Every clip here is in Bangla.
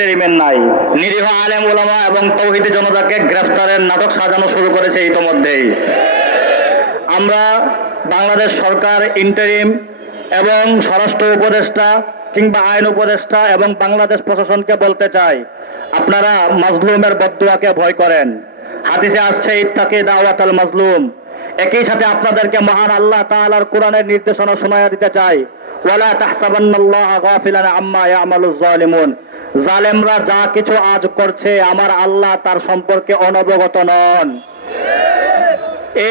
টেরিমেন নাই। নিরীহ আলেম ওলামা এবং তৌহিদি জনতাকে গ্রেফতারের নাটক সাজানো শুরু করেছে ইতোমধ্যেই। আমরা বাংলাদেশ সরকার, ইন্টারিম এবং স্বরাষ্ট্র উপদেষ্টা কিংবা আইন উপদেষ্টা এবং বাংলাদেশ প্রশাসনকে বলতে চাই, আপনারা মাজলুমের বদদুয়াকে ভয় করেন। হাদিসে আসছে ইত্তাকি দাওয়াতাল মাজলুম। একই সাথে আপনাদেরকে মহান আল্লাহ তাআলার কোরআনের নির্দেশনা শোনায়া দিতে চাই, ওয়ালা তাহসাবান্নাল্লাহা গাফিলান আম্মা ইয়ামালুজ জালিমুন। জালেমরা যা কিছু আজ করছে, আমার আল্লাহ তার সম্পর্কে অনবগত নন।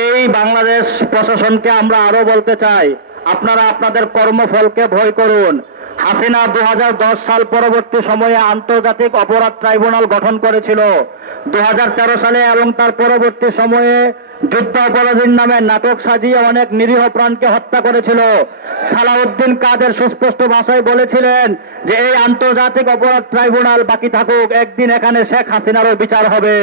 এই বাংলাদেশ প্রশাসনকে আমরা আরো বলতে চাই, আপনারা আপনাদের কর্মফলকে ভয় করুন। হাসিনা 2010 সাল পরবর্তী সময়ে আন্তর্জাতিক অপরাধ ট্রাইব্যুনাল গঠন করেছিল। 2013 সালে এবং তার পরবর্তী সময়ে যুদ্ধাপরাধীর নামে নাটক সাজিয়ে অনেক নিরীহ প্রাণকে হত্যা করেছিল। সালাউদ্দিন কাদের সুস্পষ্ট ভাষায় বলেছিলেন যে এই আন্তর্জাতিক অপরাধ ট্রাইব্যুনাল বাকি থাকুক, একদিন এখানে শেখ হাসিনারও বিচার হবে।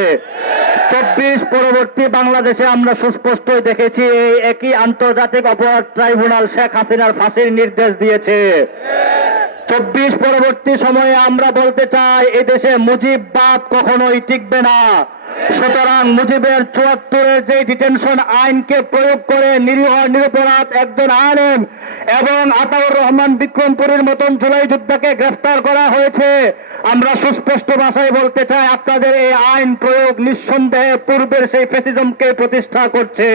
24 পরবর্তী বাংলাদেশে আমরা সুস্পষ্টই দেখেছি এই একই আন্তর্জাতিক অপরাধ ট্রাইব্যুনাল শেখ হাসিনার ফাঁসির নির্দেশ দিয়েছে। 24 পরবর্তী সময়ে আমরা বলতে চাই, এদেশে মুজিববাদ কখনোই টিকবে না। সুতরাং মুজিবের 74-এর যে ডিটেনশন আইনকে প্রয়োগ করে নিরীহ নিরপরাধ একজন আলেম এবং আতাউর রহমান বিক্রমপুরীর মতন জুলাই যোদ্ধাকে গ্রেফতার করা হয়েছে, আমরা সুস্পষ্ট ভাষায় বলতে চাই, আপনাদের এই আইন প্রয়োগ নিঃসন্দেহে পূর্বের সেই ফ্যাসিজমকে প্রতিষ্ঠা করছে।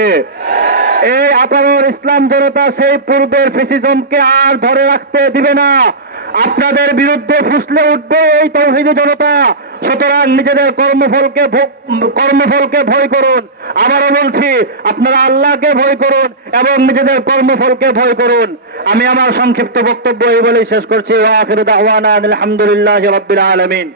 এই আতাউর ইসলাম জনতা সেই পূর্বের ফ্যাসিজমকে আর ধরে রাখতে দিবে না। আপনাদের বিরুদ্ধে ফুসলে উঠবে এই তৌহিদি জনতা। সুতরাং নিজেদের কর্মফলকে ভয় করুন। আবারও বলছি, আপনারা আল্লাহকে ভয় করুন এবং নিজেদের কর্মফলকে ভয় করুন। আমি আমার সংক্ষিপ্ত বক্তব্য এই বলেই শেষ করছি। ওয়া আখিরু দাওয়ানা আলহামদুলিল্লাহি রাব্বিল আলামিন।